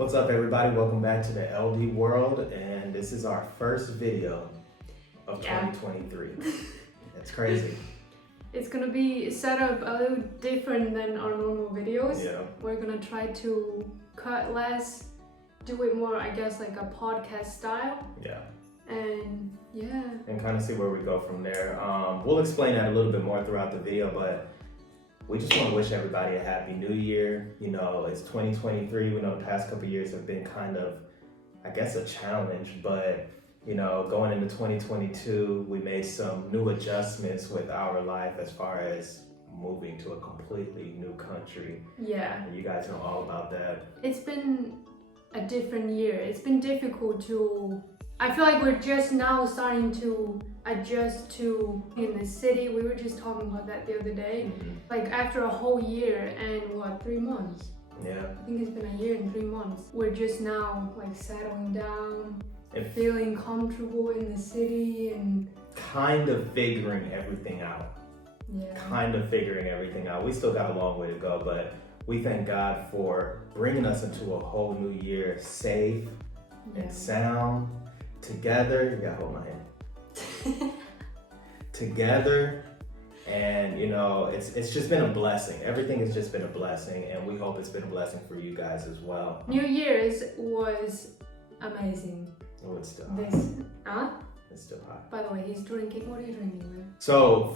What's up, everybody? Welcome back to the LD world, and this is our first video of 2023. It's crazy. It's gonna be set up a little different than our normal videos. Yeah. We're gonna try to cut less, do it more, I guess, like a podcast style. Yeah. And And kind of see where we go from there. We'll explain that a little bit more throughout the video, but we just want to wish everybody a happy new year. You know, it's 2023. We know the past couple of years have been kind of, I guess, a challenge, but you know, going into 2022, we made some new adjustments with our life as far as moving to a completely new country. yeah. And you guys know all about that. It's been a different year. It's been difficult to, I feel like we're just now starting to adjust to in the city. We were just talking about that the other day. Like after a whole year and 3 months? Yeah. I think it's been a year and 3 months. We're just now like settling down, And feeling comfortable in the city and kind of figuring everything out. We still got a long way to go, but we thank God for bringing us into a whole new year safe and sound, together. You gotta hold my hand. Together, and you know, it's just been a blessing. Everything has just been a blessing, and we hope it's been a blessing for you guys as well. New Year's was amazing. Oh, it's still hot. Huh? It's still hot. By the way, he's drinking. What are you drinking, man? So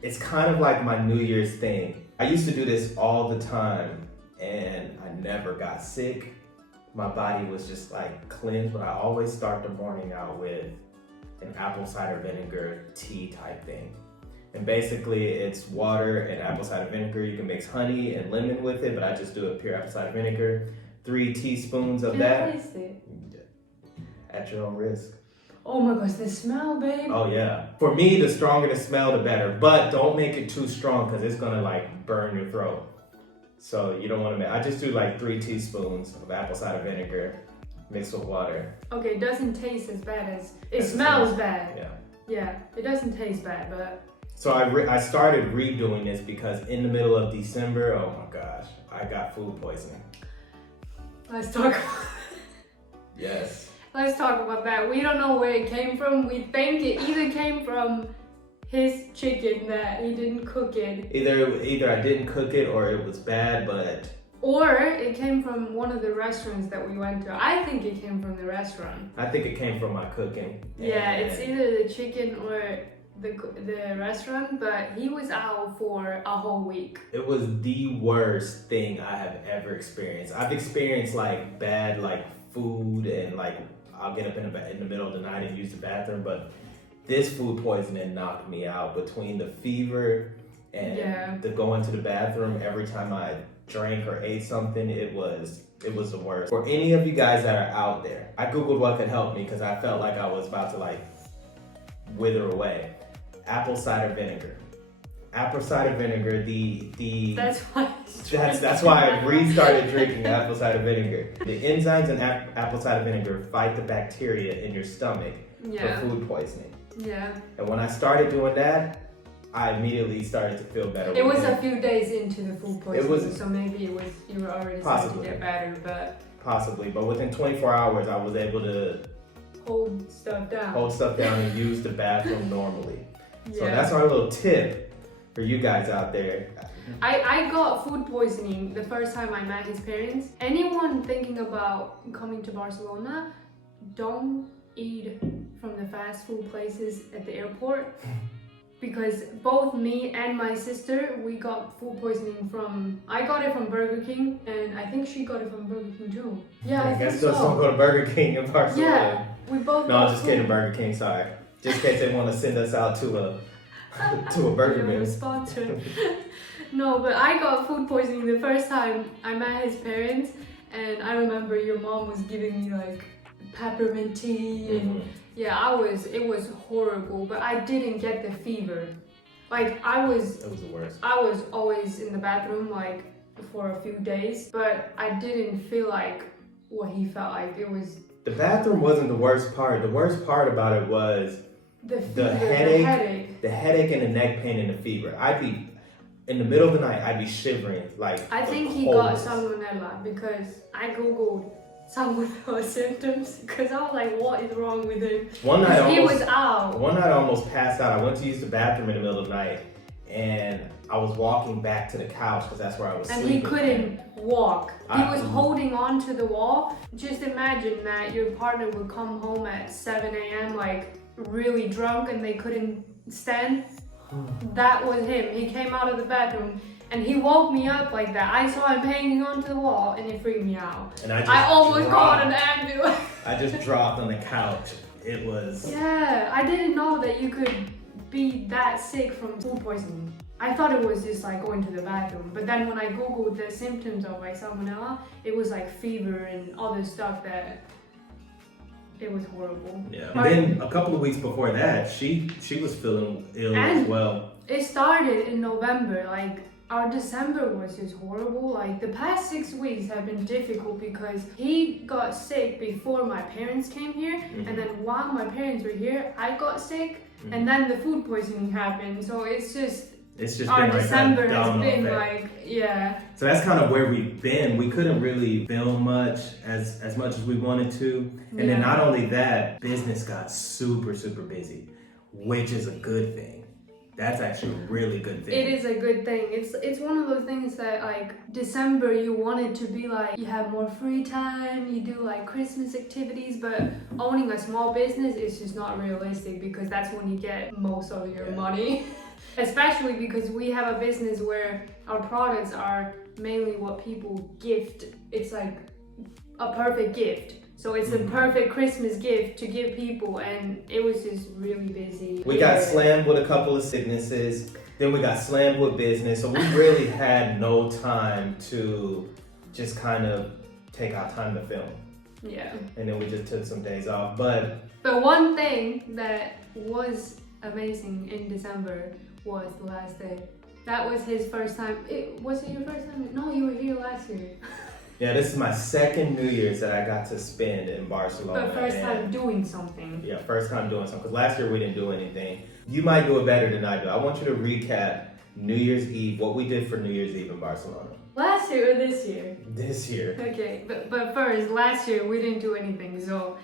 it's kind of like my New Year's thing. I used to do this all the time, and I never got sick. My body was just like cleansed, but I always start the morning out with an apple cider vinegar tea type thing. And basically it's water and apple cider vinegar. You can mix honey and lemon with it, but I just do it pure apple cider vinegar. 3 teaspoons of that. Can I taste it? At your own risk. Oh my gosh, the smell, babe. Oh yeah. For me, the stronger the smell, the better. But don't make it too strong because it's gonna like burn your throat. So you don't want to. I just do like 3 teaspoons of apple cider vinegar mixed with water. Okay, it doesn't taste as bad as it smells bad. Yeah. Yeah, it doesn't taste bad, but. So I started redoing this because in the middle of December, oh my gosh, I got food poisoning. Let's talk. Yes. Let's talk about that. We don't know where it came from. We think it either came from his chicken that he didn't cook it. Either I didn't cook it or it was bad, but. Or it came from one of the restaurants that we went to. I think it came from the restaurant. I think it came from my cooking. Yeah, it's either the chicken or the restaurant, but he was out for a whole week. It was the worst thing I have ever experienced. I've experienced like bad like food and like I'll get up in the middle of the night and use the bathroom, but this food poisoning knocked me out between the fever and the going to the bathroom every time I drank or ate something. It was the worst. For any of you guys that are out there, I googled what could help me because I felt like I was about to like wither away. Apple cider vinegar. Apple cider vinegar, That's why. That's why I restarted drinking apple cider vinegar. The enzymes in apple cider vinegar fight the bacteria in your stomach for food poisoning. Yeah. And when I started doing that, I immediately started to feel better. It was a few days into the food poisoning, so maybe you were already starting to get better, but possibly. But within 24 hours, I was able to hold stuff down and use the bathroom normally. Yeah. So that's our little tip for you guys out there. I got food poisoning the first time I met his parents. Anyone thinking about coming to Barcelona, don't eat from the fast food places at the airport. Because both me and my sister, we got food poisoning I got it from Burger King, and I think she got it from Burger King too. Yeah, I guess think so. Don't go to Burger King in Barcelona. Yeah, we both. No, I'm just kidding, Burger King, sorry. Just in case they want to send us out to a burger meal. Sponsored. No, but I got food poisoning the first time I met his parents, and I remember your mom was giving me like peppermint tea and it was horrible, but I didn't get the fever. Like it was the worst. I was always in the bathroom like for a few days, but I didn't feel like what he felt like. It was the bathroom wasn't the worst part. The worst part about it was the headache and the neck pain and the fever. in the middle of the night, I'd be shivering like. I think he got salmonella because I googled salmonella symptoms because I was like, what is wrong with him? One night he was out. One night I almost passed out. I went to use the bathroom in the middle of the night, and I was walking back to the couch because that's where I was and sleeping. He couldn't walk. He was holding on to the wall. Just imagine that your partner would come home at 7 a.m. like really drunk and they couldn't stand. That was him. He came out of the bathroom and he woke me up like that. I saw him hanging onto the wall and it freaked me out. And I almost called an ambulance. I just dropped on the couch. It was... Yeah, I didn't know that you could be that sick from food poisoning. I thought it was just like going to the bathroom. But then when I googled the symptoms of like salmonella, it was like fever and other stuff that... It was horrible. Yeah. And then a couple of weeks before that, she was feeling ill as well. It started in November. Like our December was just horrible. Like the past 6 weeks have been difficult because he got sick before my parents came here, and then while my parents were here, I got sick, and then the food poisoning happened. So it's just our been December like has been effect. like, yeah. So that's kind of where we've been. We couldn't really film much as much as we wanted to. And then not only that, business got super, super busy, which is a good thing. That's actually a really good thing. It is a good thing. It's one of those things that like December you want it to be like you have more free time, you do like Christmas activities, but owning a small business is just not realistic because that's when you get most of your money. Especially because we have a business where our products are mainly what people gift. It's like a perfect gift. So it's a perfect Christmas gift to give people, and it was just really busy. We got slammed with a couple of sicknesses, then we got slammed with business, so we really had no time to just kind of take our time to film. Yeah. And then we just took some days off, but one thing that was amazing in December was the last day. That was his first time. Was it your first time? No, you were here last year. Yeah, this is my second New Year's that I got to spend in Barcelona. But first time doing something. Yeah, first time doing something. Because last year we didn't do anything. You might do it better than I do. I want you to recap New Year's Eve, what we did for New Year's Eve in Barcelona. Last year or this year? This year. Okay, but first, last year we didn't do anything. So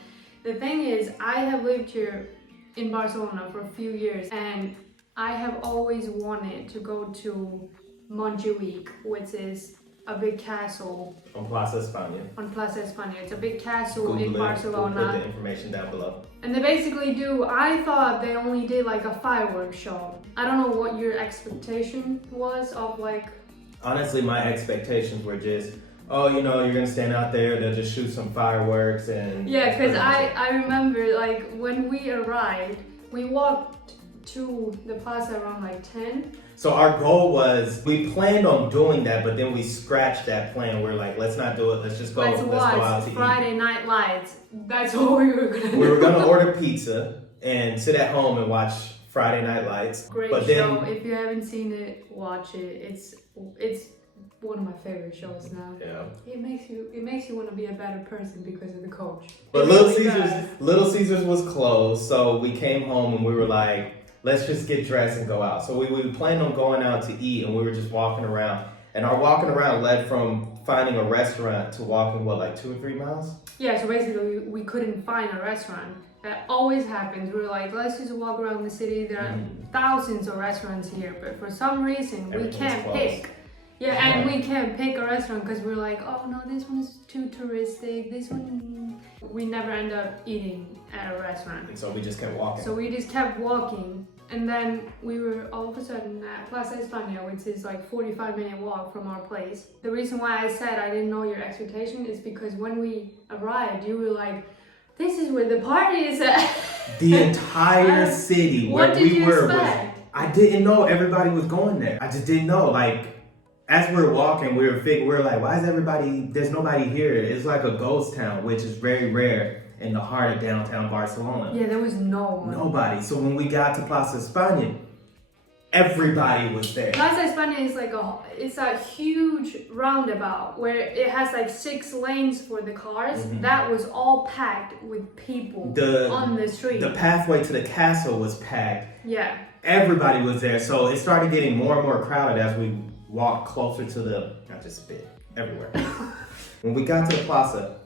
the thing is, I have lived here in Barcelona for a few years, and I have always wanted to go to Montjuic, which is a big castle. On Plaza España. On Plaza España. It's a big castle in We'll Barcelona. put the information down below. And they basically I thought they only did like a fireworks show. I don't know what your expectation was of like... Honestly, my expectations were just, oh, you know, you're gonna stand out there, they'll just shoot some fireworks and... Yeah, because I remember like when we arrived, we walked to the plaza around like 10. So our goal was, we planned on doing that, but then we scratched that plan. We're like, let's not do it. Let's just go. Let's go out to Friday eat. Night Lights. That's what we were gonna do. We were gonna order pizza and sit at home and watch Friday Night Lights. Great but show. Then, if you haven't seen it, watch it. It's one of my favorite shows now. Yeah. It makes you want to be a better person because of the coach. But Little Caesars was closed, so we came home and we were like, let's just get dressed and go out. So we planned on going out to eat, and we were just walking around. And our walking around led from finding a restaurant to walking, like 2 or 3 miles? Yeah, so basically we couldn't find a restaurant. That always happens. We were like, let's just walk around the city. There are thousands of restaurants here, but for some reason we can't pick. Yeah, and we can't pick a restaurant because we're like, oh no, this one is too touristic. This one, we never end up eating at a restaurant. And so we just kept walking. So we just kept walking. And then we were all of a sudden at Plaza España, which is like 45-minute walk from our place. The reason why I said I didn't know your expectation is because when we arrived, you were like, this is where the party is at. The entire city where we were I didn't know everybody was going there. I just didn't know. Like, as we were walking, we were like, why is there's nobody here? It's like a ghost town, which is very rare in the heart of downtown Barcelona. Yeah, there was no one. Nobody. So when we got to Plaza España, everybody was there. Plaza España is like it's a huge roundabout where it has like 6 lanes for the cars. That was all packed with people on the street. The pathway to the castle was packed. Yeah. everybody was there. So it started getting more and more crowded as we walked closer to the, not just spit, everywhere. When we got to the plaza,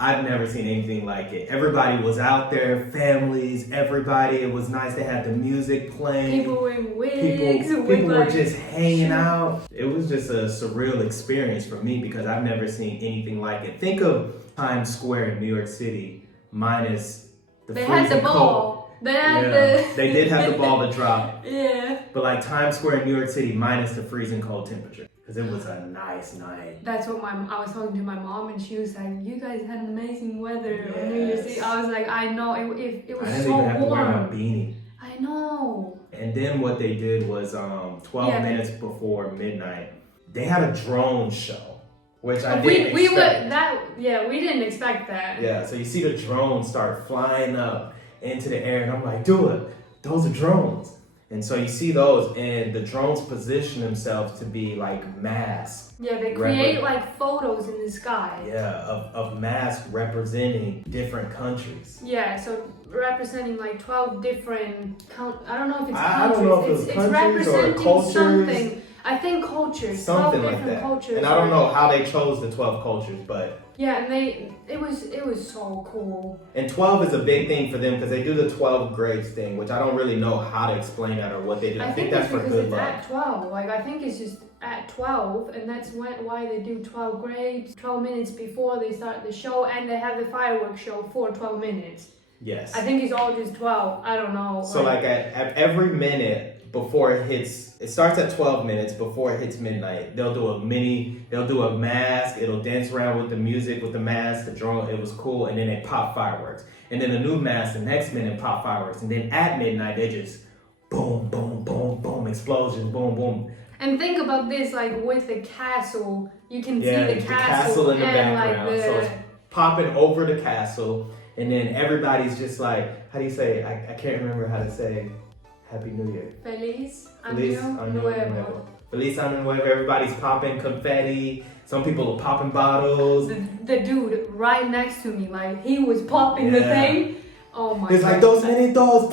I've never seen anything like it. Everybody was out there, families, everybody. It was nice. They had the music playing. People wearing wigs. People were just hanging out. It was just a surreal experience for me because I've never seen anything like it. Think of Times Square in New York City minus the They freezing had the ball. cold. They had They did have the ball to drop. Yeah. But like Times Square in New York City minus the freezing cold temperature. Because it was a nice night. That's what I was talking to my mom, and she was like, "You guys had amazing weather on New Year's Eve." Yes. I was like, "I know, it was I didn't so even have to wear my warm." beanie. I know. And then what they did was 12 minutes before midnight, they had a drone show, which I didn't expect. We didn't expect that. Yeah, so you see the drones start flying up into the air, and I'm like, dude, those are drones. And so you see those, and the drones position themselves to be like masks. Yeah, they create like photos in the sky. Yeah, of masks representing different countries. Yeah, so representing like 12 different, I don't know if it's countries. I don't know if it's countries or representing cultures. something. I think cultures. Something 12 like different that. cultures. And I don't know how they chose the 12 cultures, but yeah, and it was so cool. and 12 is a big thing for them because they do the 12 grades thing, which I don't really know how to explain that or what they do. I think that's for good luck. At 12, like I think it's just at 12, and that's why they do 12 grades, 12 minutes before they start the show, and they have the fireworks show for 12 minutes. Yes. I think it's all just 12. I don't know. So like at every minute before it hits, it starts at 12 minutes before it hits midnight. They'll do a mask, it'll dance around with the music, with the mask, the drone, it was cool, and then they pop fireworks. And then a new mask the next minute pop fireworks. And then at midnight they just boom, boom, boom, boom, explosions, boom, boom. And think about this, like with the castle, you can see the the castle in the and background. like So it's popping over the castle, and then everybody's just like, how do you say? I can't remember how to say Happy New Year. Feliz Feliz Año Año Nuevo. Nuevo. Feliz Año Nuevo. Everybody's popping confetti. Some people are popping bottles. The dude right next to me, like he was popping the thing. Oh my god. It's like those minitos.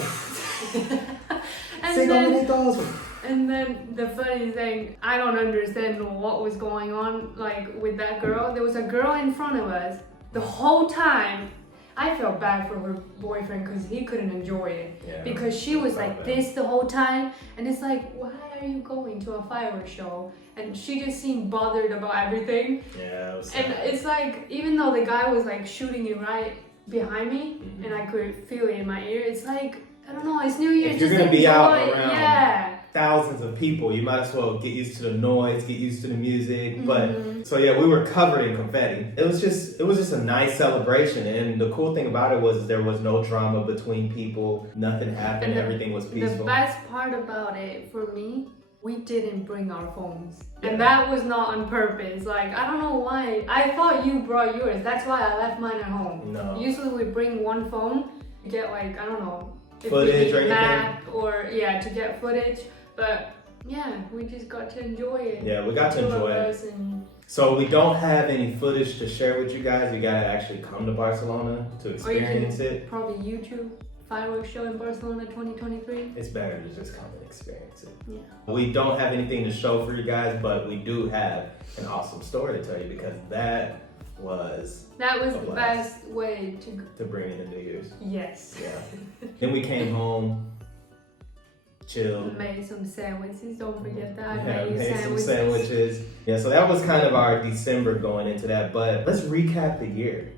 And then the funny thing, I don't understand what was going on like with that girl. There was a girl in front of us the whole time. I felt bad for her boyfriend because he couldn't enjoy it because she was like this the whole time, and it's like, why are you going to a fireworks show? And she just seemed bothered about everything. Yeah, it was and it's like, even though the guy was like shooting it right behind me, and I could feel it in my ear, it's like, I don't know, it's New Year's. If you're gonna be out around yeah. thousands of people, you might as well get used to the noise, get used to the music. But so yeah, we were covered in confetti. It was just a nice celebration, and the cool thing about it was there was no drama between people. Nothing happened. Everything was peaceful. The best part about it for me, we didn't bring our phones, and that was not on purpose. Like, I don't know why. I thought you brought yours. That's why I left mine at home. No. Usually we bring one phone to get, like, I don't know, footage or anything, or to get footage. But yeah, we just got to enjoy it. Yeah, we got to enjoy it. So we don't have any footage to share with you guys. You gotta actually come to Barcelona to experience it. Probably YouTube fireworks show in Barcelona 2023. It's better to just come and experience it. Yeah. We don't have anything to show for you guys, but we do have an awesome story to tell you because that was the best way to bring in the New Year's. Yes. Yeah. Then we came home, chilled. Made some sandwiches. Don't forget that. Made some sandwiches. Yeah, so that was kind of our December going into that. But let's recap the year.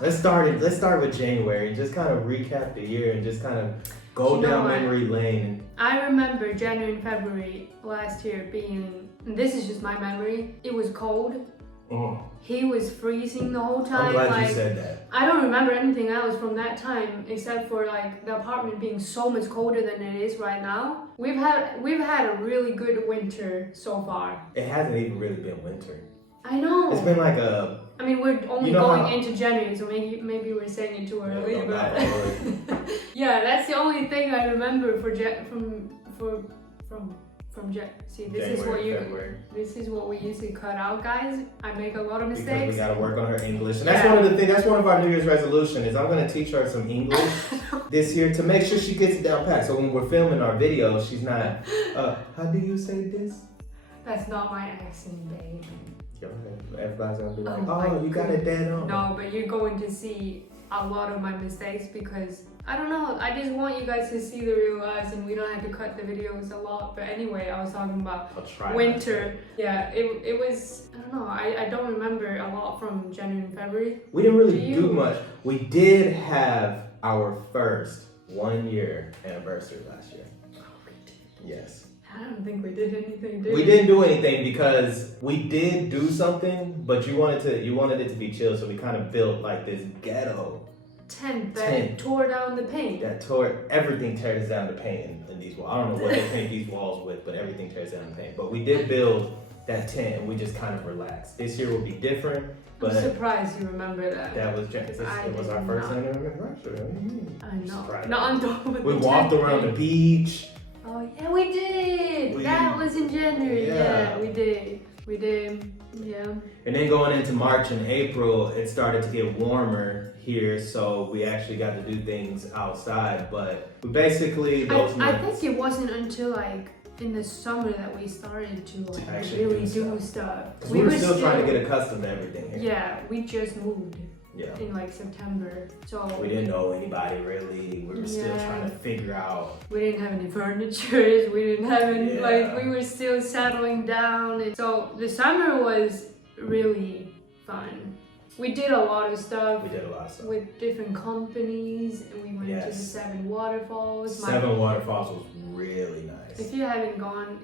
Let's start with January. Just kind of recap the year and just kind of go down memory lane. I remember January and February last year being. This is just my memory. It was cold. He was freezing the whole time. I'm glad you said that. I don't remember anything else from that time except for like the apartment being so much colder than it is right now. We've had a really good winter so far. It hasn't even really been winter. I know. It's been like a. I mean, we're only going into January, so maybe we're saying it too early. But yeah, that's the only thing I remember from See, this is what we usually cut out, guys. I make a lot of mistakes. Because we gotta work on her English. And that's one of the things, that's one of our New Year's resolution is I'm gonna teach her some English this year to make sure she gets it down pat. So when we're filming our videos, she's not, how do you say this? That's not my accent, babe. Everybody's gonna be like, oh you got it dead on. No, but you're going to see a lot of my mistakes because I don't know, I just want you guys to see the real us and we don't have to cut the videos a lot. But anyway, I was talking about winter. Yeah, it was, I don't know, I don't remember a lot from January and February. We didn't really do much. We did have our first 1 year anniversary last year. Oh, we did. Yes. I don't think we did anything, did we? We didn't do anything because we did do something, but you wanted it to be chill, so we kind of built like this ghetto tent that tore down the paint. Everything tears down the paint in these walls. I don't know what they paint these walls with, but everything tears down the paint. But we did build that tent and we just kind of relaxed. This year will be different. But I'm surprised you remember that. That was it was our first anniversary. I know. Not on top of we walked around the beach. Oh yeah, we did. That was in January. Yeah, we did. We did. Yeah. And then going into March and April, it started to get warmer here, so we actually got to do things outside. But we basically I think it wasn't until like in the summer that we started to like really do stuff. We were still trying to get accustomed to everything here. Yeah, we just moved. Yeah. In like September, so we didn't know anybody really. We were still trying to figure out. We didn't have any furniture. We didn't have any we were still settling down, and so the summer was really fun. We did a lot of stuff. With different companies, and we went to the 7 waterfalls. 7 waterfalls was really nice. If you haven't gone,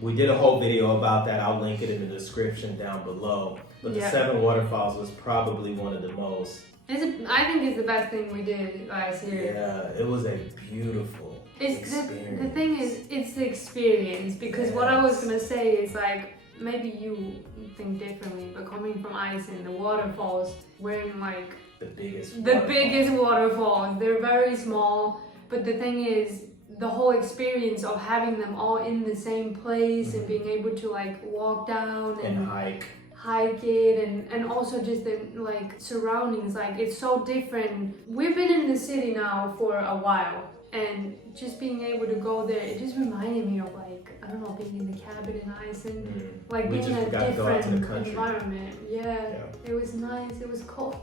we did a whole video about that. I'll link it in the description down below. But the 7 waterfalls was probably one of the most. I think it's the best thing we did last year. Yeah, it was a beautiful experience. The thing is, it's the experience. Because what I was gonna say is like, maybe you think differently, but coming from Iceland, the waterfalls, we're in like the biggest waterfalls. They're very small, but the thing is, the whole experience of having them all in the same place and being able to like walk down and hike it and also just the like surroundings, like it's so different. We've been in the city now for a while, and just being able to go there, it just reminded me of like, I don't know, being in the cabin in Iceland, like being in a different environment. Yeah, it was nice. It was cold.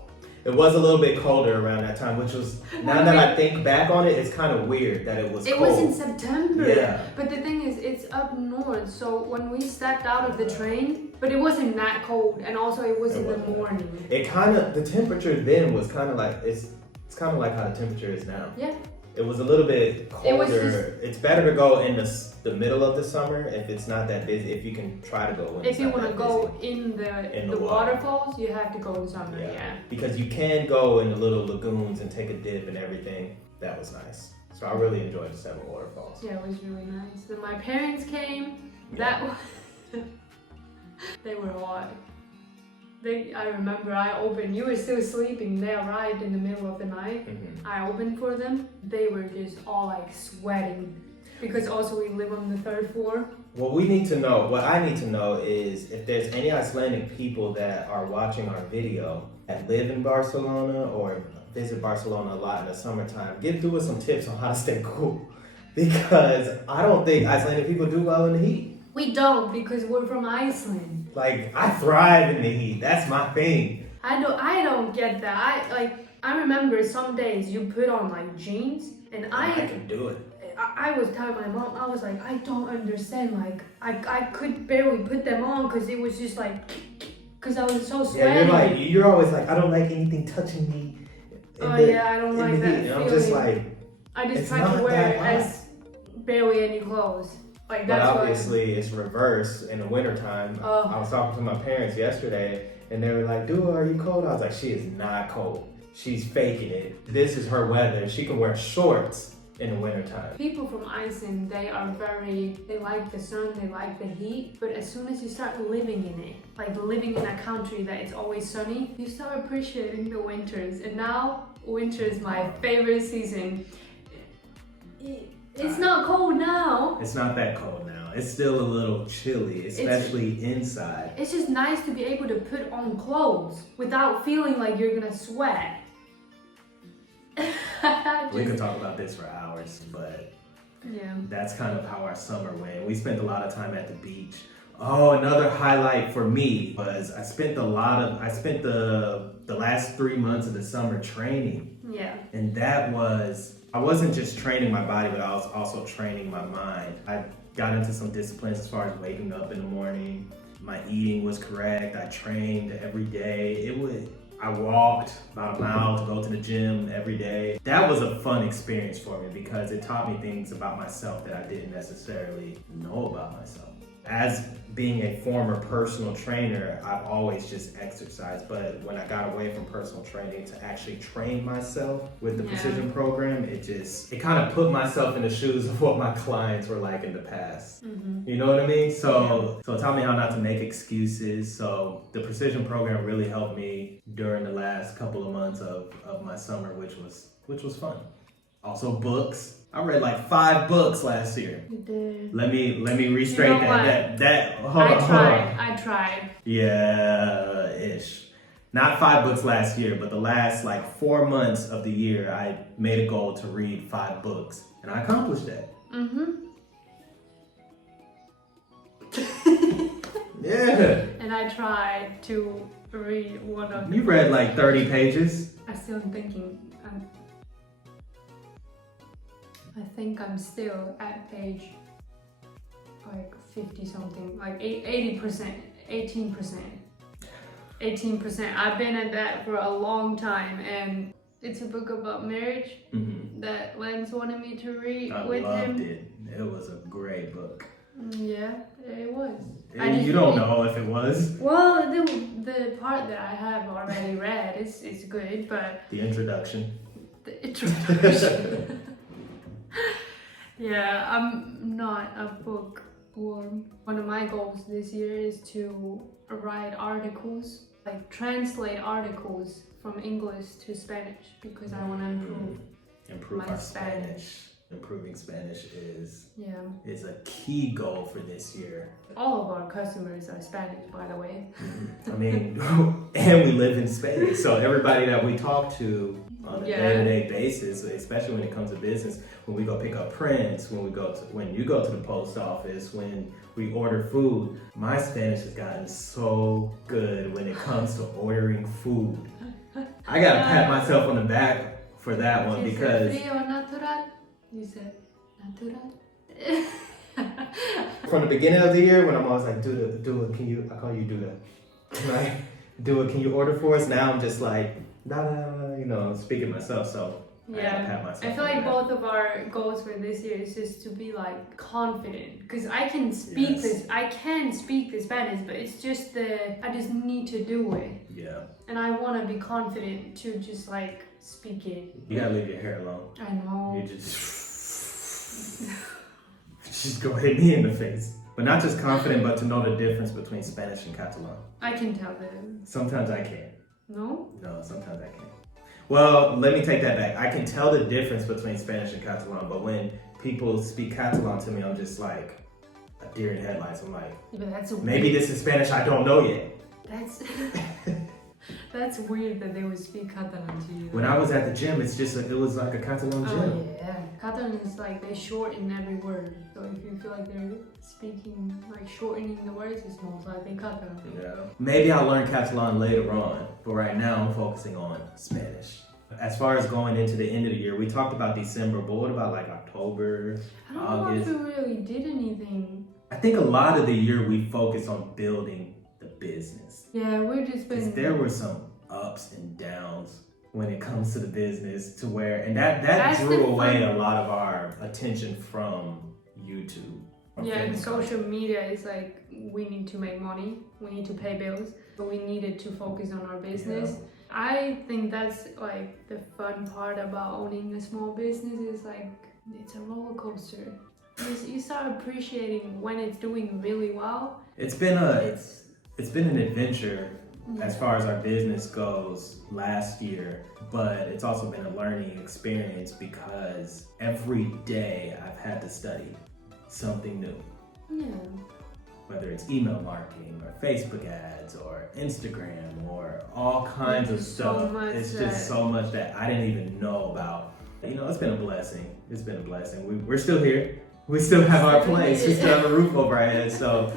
It was a little bit colder around that time, which was, now that I think back on it, it's kind of weird that it was cold. It was in September. Yeah. But the thing is, it's up north, so when we stepped out of the train, but it wasn't that cold, and also it was in the morning. It kind of, the temperature then was kind of like, it's kind of like how the temperature is now. Yeah. It was a little bit colder. It's better to go in the middle of the summer if it's not that busy. If you can try to go when if you want to go in the waterfalls, you have to go in summer. Yeah. Because you can go in the little lagoons and take a dip and everything. That was nice. So I really enjoyed the 7 waterfalls. Yeah, it was really nice. Then my parents came. They were hot. I remember I opened, you were still sleeping, they arrived in the middle of the night. I opened for them. They were just all like sweating because also we live on the 3rd floor. What I need to know is if there's any Icelandic people that are watching our video that live in Barcelona or visit Barcelona a lot in the summertime, give us some tips on how to stay cool. Because I don't think Icelandic people do well in the heat. We don't, because we're from Iceland. Like, I thrive in the heat. That's my thing. I don't get that. I remember some days you put on like jeans, and I can do it. I was telling my mom, I was like, I don't understand. Like, I could barely put them on because it was just like, because I was so sweaty. Yeah, you're always like, I don't like anything touching me. I don't like that feeling. I'm just like, I just try to wear as barely any clothes. Like, that's but obviously it's reverse in the wintertime. I was talking to my parents yesterday and they were like, Dua, are you cold? I was like, she is not cold. She's faking it. This is her weather. She can wear shorts in the wintertime. People from Iceland, they like the sun, they like the heat, but as soon as you start living in it, like living in a country that it's always sunny, you start appreciating the winters. And now, winter is my favorite season. It's not cold now. It's not that cold now. it's still a little chilly, especially inside. It's just nice to be able to put on clothes without feeling like you're gonna sweat. We could talk about this for hours, but yeah, that's kind of how our summer went. We spent a lot of time at the beach. Oh, another highlight for me was I spent the last 3 months of the summer training. Yeah. And I wasn't just training my body, but I was also training my mind. I got into some disciplines as far as waking up in the morning. My eating was correct. I trained every day. I walked about a mile to go to the gym every day. That was a fun experience for me because it taught me things about myself that I didn't necessarily know about myself. As being a former personal trainer, I've always just exercised, but when I got away from personal training to actually train myself with the precision program, it kind of put myself in the shoes of what my clients were like in the past. Mm-hmm. You know what I mean? So it taught me how not to make excuses. So the precision program really helped me during the last couple of months of my summer, which was fun. Also books. I read like 5 books last year. You did. Let me restraight I tried. Yeah, ish. Not 5 books last year, but the last like 4 months of the year, I made a goal to read 5 books, and I accomplished that. Mm-hmm. Yeah. And I tried to read one of them. You read like 30 pages. I still am thinking. I think I'm still at page like 50 something, like 80%, 18%. 18%. I've been at that for a long time, and it's a book about marriage that Lance wanted me to read with him. I loved it. It was a great book. Yeah, it was. You don't know if it was. Well, the part that I have already read is good, but the introduction. The introduction. Yeah, I'm not a bookworm. One of my goals this year is to write articles, like translate articles from English to Spanish, because I want to improve our Spanish. Improving Spanish is a key goal for this year. All of our customers are Spanish, by the way. I mean, and we live in Spain, so everybody that we talk to on a day-to-day basis, especially when it comes to business, when we go pick up prints, when you go to the post office, when we order food, my Spanish has gotten so good when it comes to ordering food. I gotta pat myself on the back for that one because. You said natural. From the beginning of the year, when I'm always like, do it, can you? I call you do that. Right? Do it, can you order for us? Now I'm just like, speaking myself. So I pat myself. I feel like both of our goals for this year is just to be like confident, because I can speak this. I can speak the Spanish, but it's just I just need to do it. Yeah. And I want to be confident to just like speak it. You gotta leave your hair alone. I know. You just go hit me in the face. But not just confident, but to know the difference between Spanish and Catalan. I can tell that. Sometimes I can't. No? No, sometimes I can't. Well, let me take that back. I can tell the difference between Spanish and Catalan, but when people speak Catalan to me, I'm just like a deer in headlights. I'm like, maybe this is Spanish I don't know yet. That's weird that they would speak Catalan to you. When I was at the gym, it was like a Catalan gym. Oh yeah, Catalan is like they shorten every word. So if you feel like they're speaking, like shortening the words, it's most likely Catalan. Yeah. Maybe I'll learn Catalan later on, but right now I'm focusing on Spanish. As far as going into the end of the year, we talked about December, but what about like October, August? I don't know if we really did anything. I think a lot of the year we focused on building the business. Yeah, we're just been. There were some ups and downs when it comes to the business, to where, and that drew away a lot of our attention from YouTube. Yeah, and social media is like, we need to make money, we need to pay bills, but we needed to focus on our business. Yeah. I think that's like the fun part about owning a small business is like, it's a roller coaster. You start appreciating when it's doing really well. It's been an adventure as far as our business goes last year, but it's also been a learning experience because every day I've had to study something new. Yeah. Whether it's email marketing or Facebook ads or Instagram or all kinds of stuff. It's just so much that I didn't even know about. You know, it's been a blessing. It's been a blessing. We're still here. We still have our place. We still have a roof over our heads. So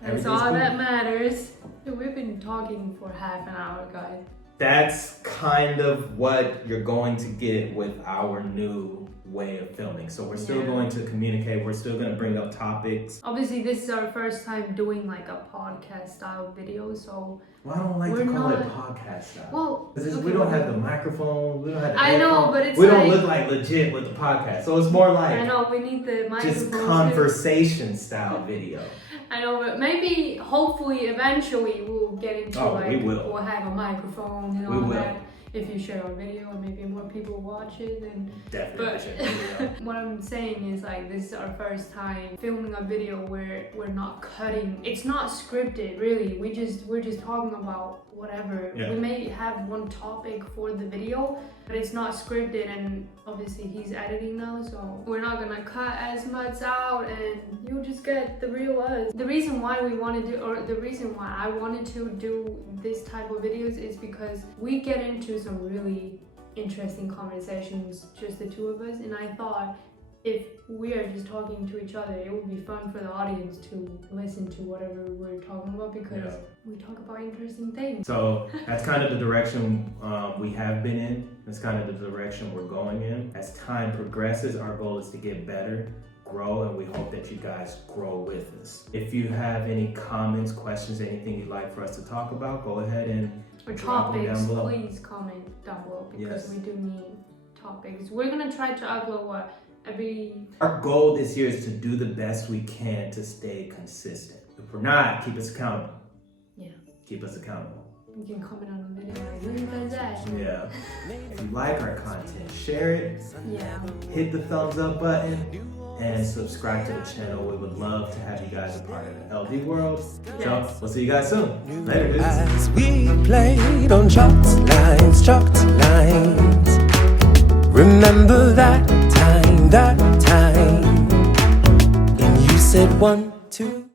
that's all that matters. We've been talking for half an hour, guys. That's kind of what you're going to get with our new way of filming. So we're still going to communicate. We're still going to bring up topics. Obviously, this is our first time doing like a podcast style video, so well, I don't like to call it podcast style. Well, because we don't have the microphone. We don't have the I know, but it's we don't look like legit with the podcast. So it's more like I know we need the microphone. Just conversation style video. I know, but maybe, hopefully, eventually we'll get into we'll have a microphone and all that. If you share our video and maybe more people watch it, then definitely share the video. What I'm saying is like this is our first time filming a video where we're not cutting. It's not scripted, really. We're just talking about whatever. We may have one topic for the video, but it's not scripted, and obviously he's editing now, so we're not gonna cut as much out, and you'll just get the real us. The reason why we want to do, or the reason why I wanted to do this type of videos is because we get into some really interesting conversations, just the two of us, and I thought if we are just talking to each other, it would be fun for the audience to listen to whatever we're talking about, because we talk about interesting things. So that's kind of the direction we have been in. That's kind of the direction we're going in. As time progresses, our goal is to get better, grow, and we hope that you guys grow with us. If you have any comments, questions, anything you'd like for us to talk about, go ahead and drop them down below. Please comment down below, because we do need topics. We're gonna try to upload Our goal this year is to do the best we can to stay consistent. If we're not, keep us accountable. Yeah. Keep us accountable. You can comment on the video like, look at that. Yeah. If you like our content, share it. Yeah. Hit the thumbs up button and subscribe to the channel. We would love to have you guys a part of the LD world. Yes. So we'll see you guys soon. Later, dudes. As we played on chalked lines. Remember that time, and you said 1, 2